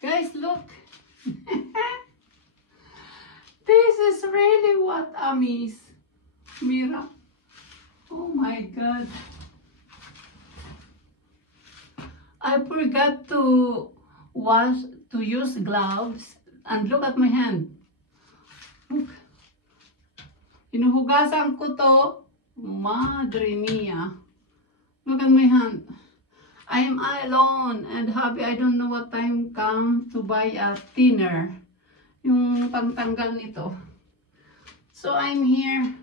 Guys, look. This is really what I miss. Mira. Oh my God. I forgot to use gloves. And look at my hand. Look. Inuhugasan ko to. Madre mia. Look at my hand. I am alone and happy. I don't know what time come to buy a thinner. Yung pangtanggal nito. So I'm here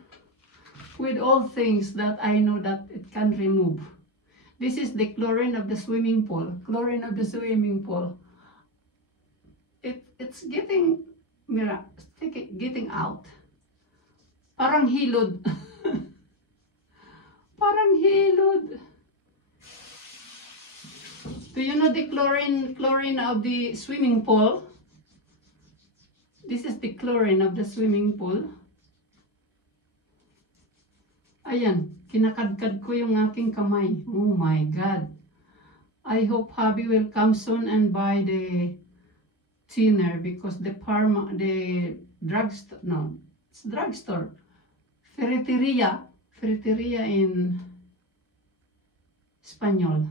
with all things that I know that it can remove. This is the chlorine of the swimming pool. Chlorine of the swimming pool. It's getting, mira, getting out. Parang hilod. Parang hilod. Do you know the chlorine of the swimming pool? This is the chlorine of the swimming pool. Ayan, kinakadkad ko yung aking kamay. Oh my God. I hope hubby will come soon and buy the thinner because the drugstore, no, it's drugstore. Ferreteria in Spanish,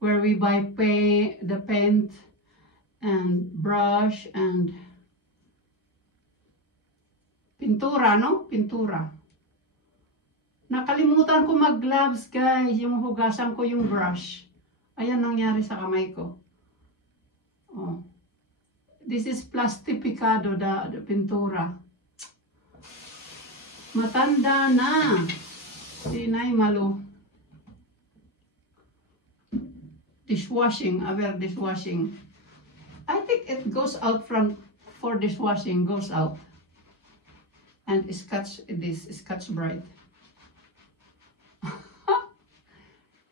where we buy the paint and brush and pintura, no? Pintura. Nakalimutan ko mag-gloves, guys. Yung hugasan ko yung brush. Ayan nangyari sa kamay ko. Oh. This is plastificado, the pintura. Matanda na. Sinay malo. Dishwashing, dishwashing. I think it goes out for dishwashing, goes out. And Scotch Brite.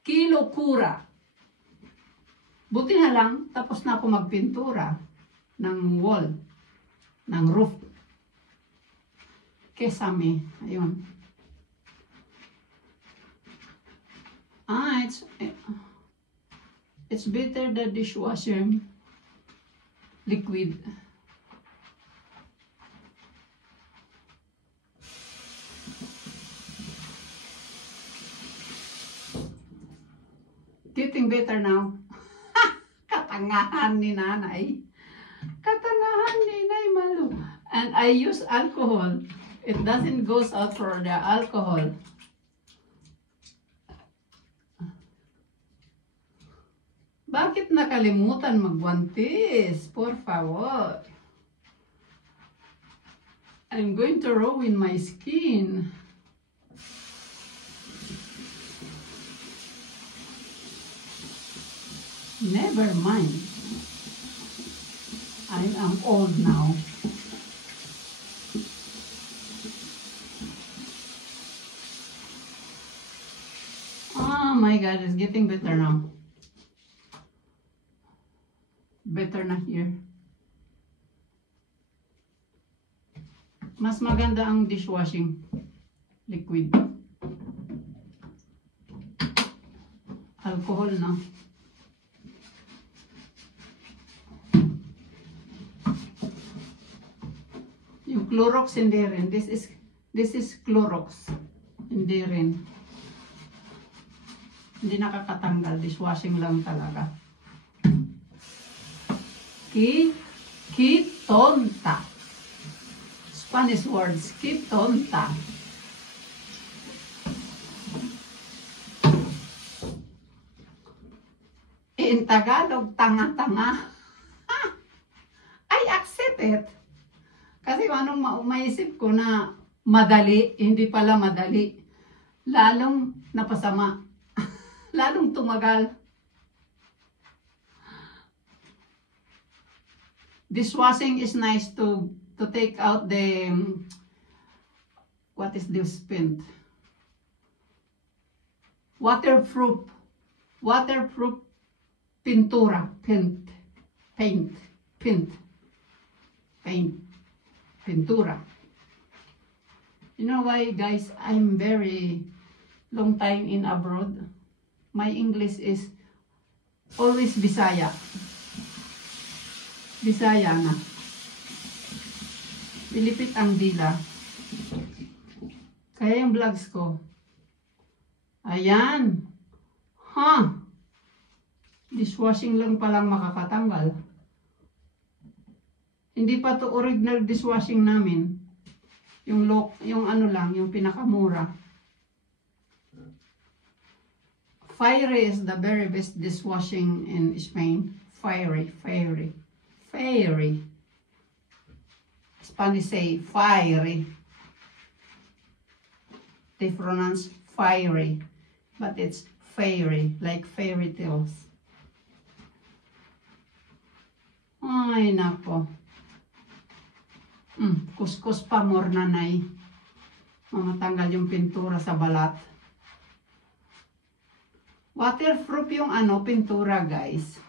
Kilokura. Buti na lang, tapos na ako magpintura ng wall, ng roof. Kesame, ayun. It's better the dishwasher liquid. Getting better now. Katangahan ni nanay. Katangahan ni nanay malo. And I use alcohol. It doesn't goes out for the alcohol. Bakit nakalimutan magwantis? Por favor. I'm going to ruin my skin. Never mind. I am old now. Oh my God, it's getting better now. Better na here. Mas maganda ang dishwashing liquid. Alcohol na. Yung Clorox hindi rin. This is Clorox. Hindi rin. Hindi nakakatanggal. Dishwashing lang talaga. Tonta. Spanish words. Tonta. In Tagalog, tanga-tanga. I accept it. Kasi anong maisip ko na madali, hindi pala madali. Lalong napasama. Lalong tumagal. Dishwashing is nice to take out the, what is this paint? Waterproof pintura, pintura. You know why, guys? I'm very long time in abroad. My English is always Bisaya. Bisaya na. Pilipit ang dila. Kaya yung vlogs ko. Ayan. Dishwashing lang palang makakatanggal. Hindi pa to original dishwashing namin. Yung ano lang, yung pinakamura. Fairy is the very best dishwashing in Spain. Fairy. Spanish say fiery. They pronounce fiery, but it's fairy, like fairy tales. Ay, nako. Kuskus pa more nanay. Mamatanggal yung pintura sa balat. Waterproof yung pintura, guys.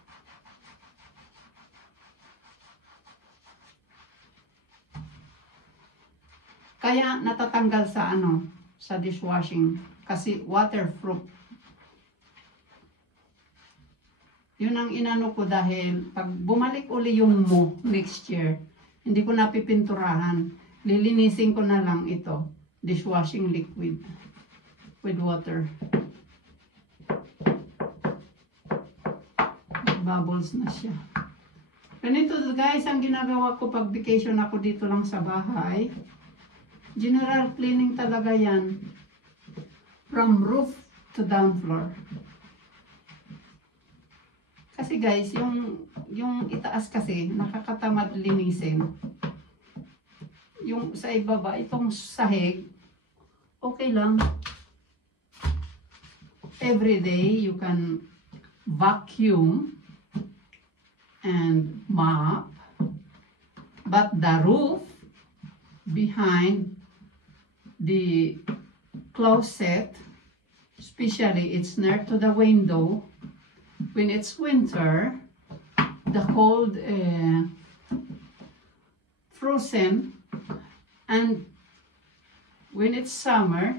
Kaya natatanggal sa sa dishwashing kasi waterproof. Yun ang inano ko dahil pag bumalik uli yung mo next year, hindi ko napipinturahan. Lilinisin ko na lang ito, dishwashing liquid with water. Bubbles na siya. Ganito guys, ang ginagawa ko pag vacation ako dito lang sa bahay. General cleaning talaga yan. From roof to down floor. Kasi guys, yung itaas kasi, nakakatamad linisin. Yung sa ibaba, itong sahig, okay lang. Every day, you can vacuum and mop. But the roof behind the closet, especially it's near to the window, when it's winter, the cold frozen, and when it's summer,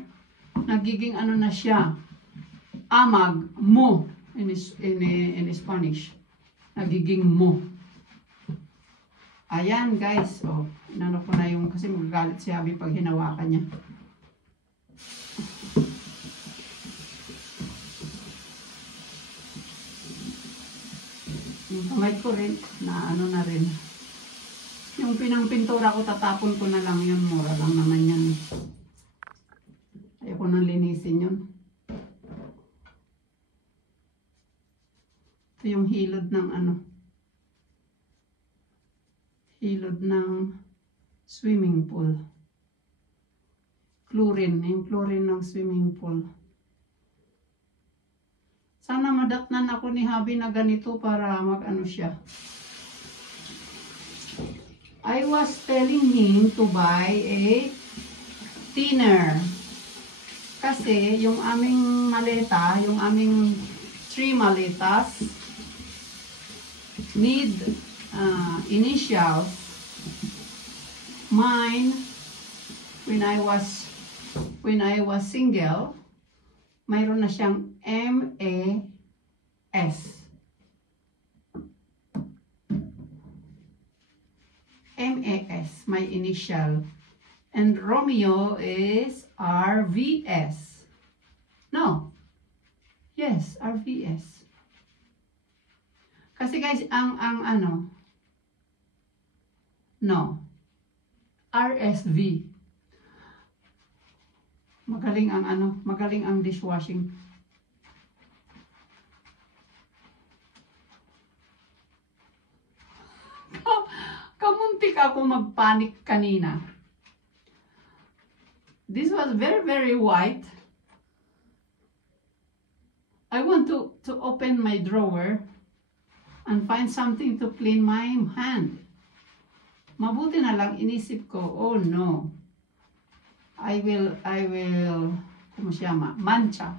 nagiging na siya, amag, mo in Spanish. Nagiging mo. Ayan guys, inano ko na yung, kasi magagalit si Habi pag hinawakan niya. Yung kamay ko rin, na na rin. Yung pinang-pintura ko, tatapon ko na lang yun. Mura lang naman yan. Ayoko nang linisin yun. Ito yung hilod ng hilod ng swimming pool. Chlorine, yung chlorine ng swimming pool. Sana madatnan ako ni Habi na ganito para siya. I was telling him to buy a thinner. Kasi yung aming maleta, yung aming 3 maletas, need initials. Mine, when I was single, mayroon na siyang MAS. MAS, my initial. And Romeo is RVS. No. Yes, RVS. Kasi guys, no. RSV. Magaling ang magaling ang dishwashing. Kamuntik ako magpanik kanina. This was very, very white. I want to open my drawer and find something to clean my hand. Mabuti na lang inisip ko, oh no. I will, ¿cómo se llama? Mancha.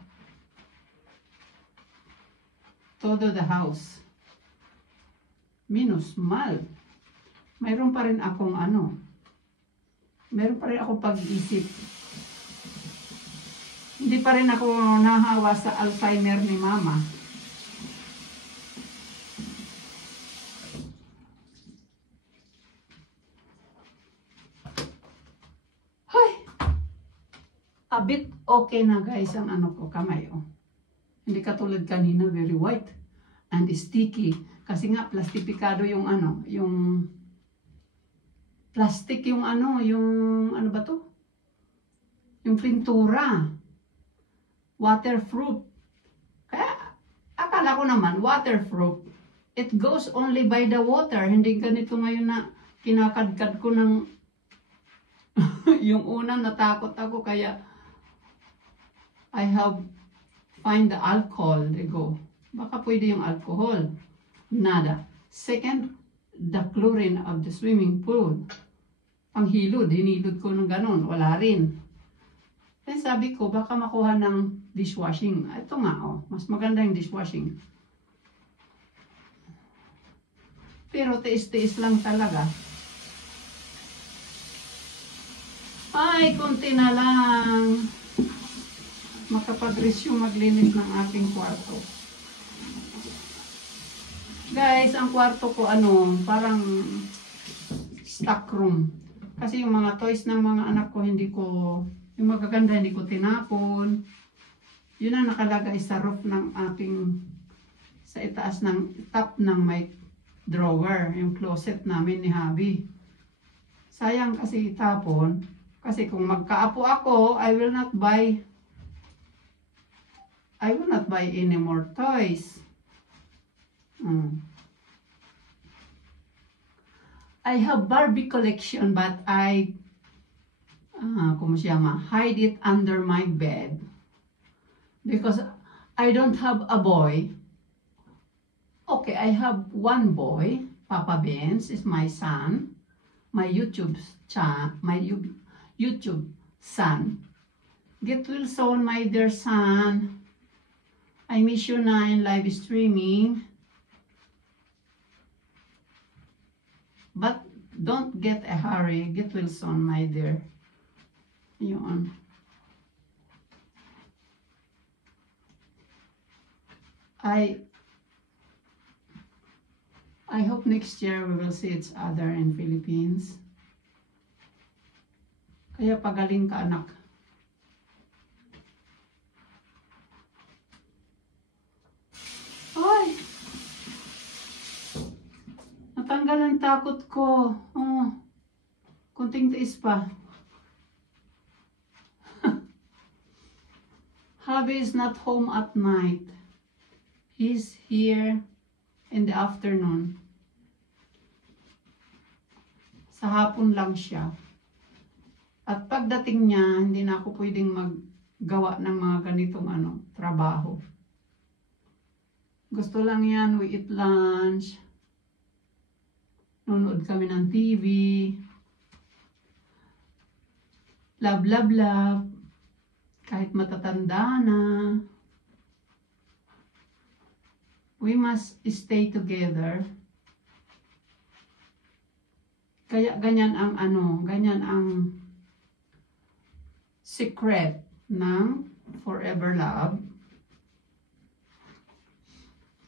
Todo the house. Minus mal. Mayroon pa rin akong mayroon pa rin akong pag-iisip. Hindi pa rin ako nahawa sa Alzheimer ni Mama. a bit okay na guys ang ano ko, kamay. Oh. Hindi katulad kanina, very white and sticky. Kasi nga, plastikado yung ano, yung plastic yung ano ba to? Yung pintura. Waterproof. Kaya, akala ko naman, waterproof. It goes only by the water. Hindi ganito ngayon na kinakadkad ko ng yung una natakot ako kaya I have find the alcohol. They go. Baka pwede yung alcohol. Nada. Second, the chlorine of the swimming pool. Panghilod, hinilod ko ng ganun. Wala rin. Then sabi ko, baka makuha ng dishwashing. Ito nga, oh. Mas maganda yung dishwashing. Pero tiis-tiis lang talaga. Ay, konti na lang. Makapag-resume maglinis ng aking kwarto. Guys, ang kwarto ko parang stock room. Kasi yung mga toys ng mga anak ko yung magaganda hindi ko tinapon. Yun ang nakalagay sa roof ng sa itaas ng top ng my drawer, yung closet namin ni Habi. Sayang kasi itapon. Kasi kung magkaapo ako, I will not buy any more toys. I have Barbie collection but I hide it under my bed because I don't have a boy. Okay, I have one boy. Papa Benz is my son. My YouTube son. Get well soon, my dear son. I miss you na in live streaming. But don't get a hurry. Get well soon, my dear. Yun. I hope next year we will see each other in Philippines. Kaya pagaling ka, anak. Ay! Natanggal ang takot ko. Oh, kunting tiis pa. Hubby is not home at night. He's here in the afternoon. Sa hapon lang siya. At pagdating niya, hindi na ako pwedeng maggawa ng mga ganitong trabaho. Gusto lang yan, we eat lunch. Nunood kami ng TV. Love, love, love. Kahit matatanda na. We must stay together. Kaya ganyan ang secret ng forever love.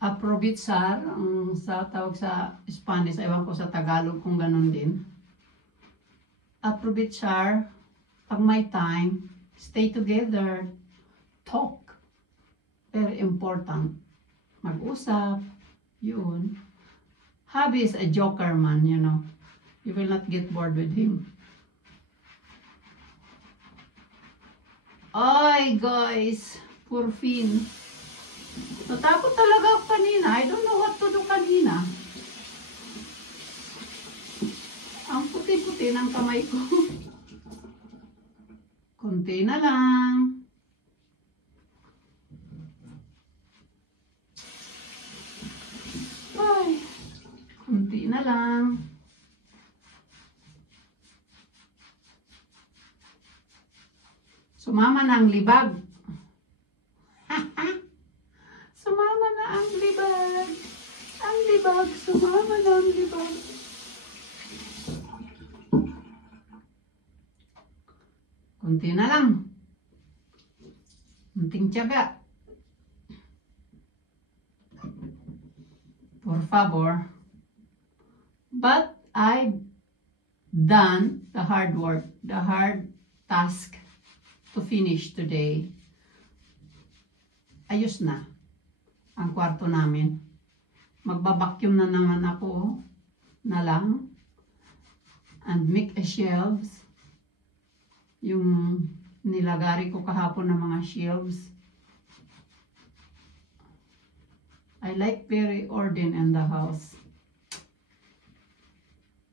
Aprovechar, sa tawag sa Spanish, ewan ko sa Tagalog kung ganun din. Aprovechar, pag may time, stay together, talk. Very important. Mag-usap, yun. Hubby is a joker man, you know. You will not get bored with him. Ay, guys, poor Finn. Natakot talaga ako kanina. I don't know what to do kanina. Ang puti-puti ng kamay ko. Kunti na lang. Ay, kunti na lang. Sumama na ang libag. Sumama na ang libag. Ang libag, sumama na ang libag. Kunti na lang. Kunting tiyaga. Por favor. But I've done the hard work, the hard task. to finish today. Ayos na ang kwarto namin. Magbabacuum na naman ako na lang. And make a shelves. Yung nilagari ko kahapon ng mga shelves. I like very ordered in the house.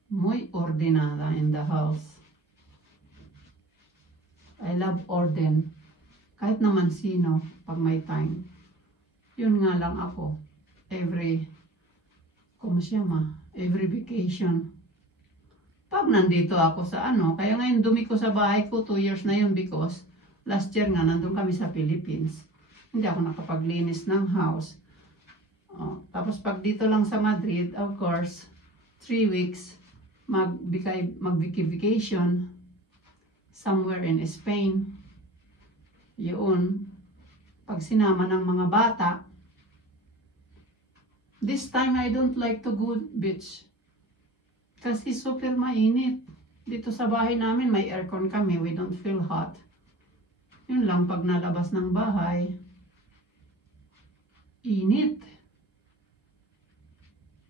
Muy ordenada in the house. I love orden. Kahit naman sino, pag may time. Yun nga lang ako. Every vacation. Pag nandito ako sa kaya ngayon dumi ko sa bahay ko, 2 years na yun because last year nga nandun kami sa Philippines. Hindi ako nakapaglinis ng house. Tapos pag dito lang sa Madrid, of course, 3 weeks, mag-vacation somewhere in Spain. Yun. Pag sinama ng mga bata, this time I don't like to go beach. Kasi super mainit. Dito sa bahay namin, may aircon kami. We don't feel hot. Yun lang, pag nalabas ng bahay, init.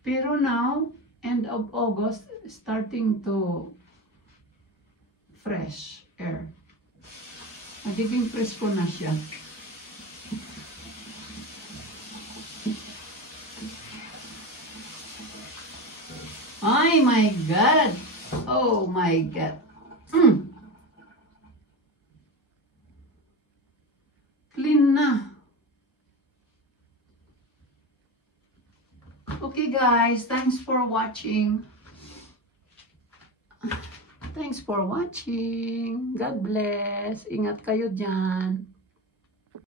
Pero now, end of August, starting to fresh air. Nagiging presko na siya. Ay, my God! Oh, my God! Clean na. Okay, guys. Thanks for watching. Thanks for watching. God bless. Ingat kayo dyan.